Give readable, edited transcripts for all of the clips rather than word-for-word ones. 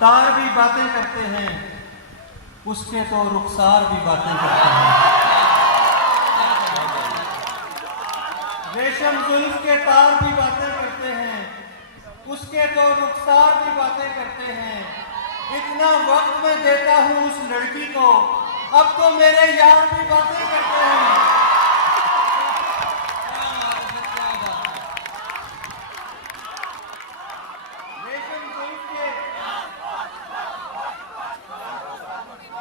तार भी बातें करते हैं, उसके तो रुखसार भी बातें करते हैं। रेशम जुल्फ के तार भी बातें करते हैं, उसके तो रुखसार भी बातें करते हैं। इतना वक्त मैं देता हूँ उस लड़की को, अब तो मेरे यार भी बातें करते हैं। रेशम जुल्फ के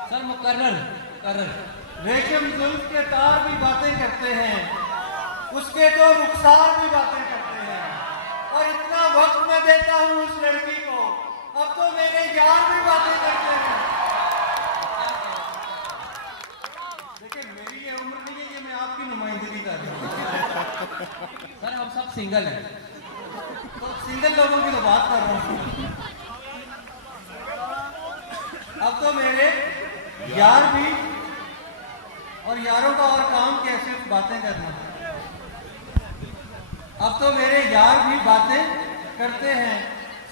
सर मुकर्रर करर रेशम जुल्फ के तार भी बातें करते हैं, उसके तो रुखसार भी बातें करते हैं। और इतना वक्त मैं देता हूँ उस लड़की को, अब तो मेरे यार भी बातें करते हैं। देखिए मेरी ये उम्र नहीं है, ये मैं आपकी नुमाइंदगी कर रहा हूँ। सर हम सब सिंगल हैं। तो सिंगल लोगों की तो बात कर रहा हूँ। अब तो मेरे यार भी, और यारों का और काम क्या, सिर्फ बातें करना। अब तो मेरे यार भी बातें करते हैं,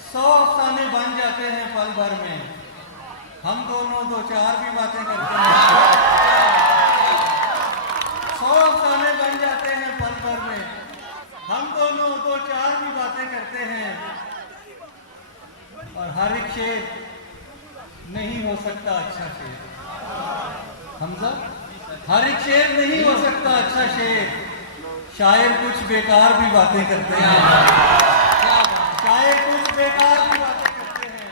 100 अफसाने बन जाते हैं पल भर में। हम दोनों दो चार भी बातें करते हैं, 100 अफसाने बन जाते हैं पल भर में। हम दोनों दो चार भी बातें करते हैं। और हर एक शेर नहीं हो सकता अच्छा शेर। हमजा, हर एक शेर नहीं हो सकता अच्छा शेर। शायर कुछ बेकार भी बातें करते हैं, शायर कुछ बेकार भी बातें करते हैं।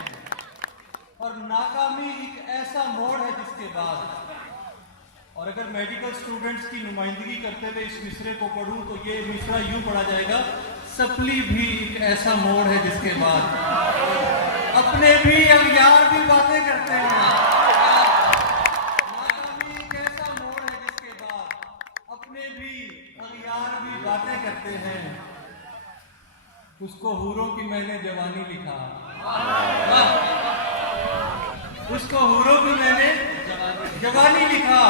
और नाकामी एक ऐसा मोड़ है जिसके बाद, और अगर मेडिकल स्टूडेंट्स की नुमाइंदगी करते हुए इस मिसरे को पढ़ूं तो ये मिसरा यूं पढ़ा जाएगा, सपली भी एक ऐसा मोड़ है जिसके बाद अपने भी अगयार भी बातें करते हैं। नाकामी एक ऐसा मोड़ है जिसके बाद अपने भी अगयार भी बातें करते हैं। उसको हूरों की मैंने जवानी लिखा, उसको हूरों की मैंने जवानी लिखा।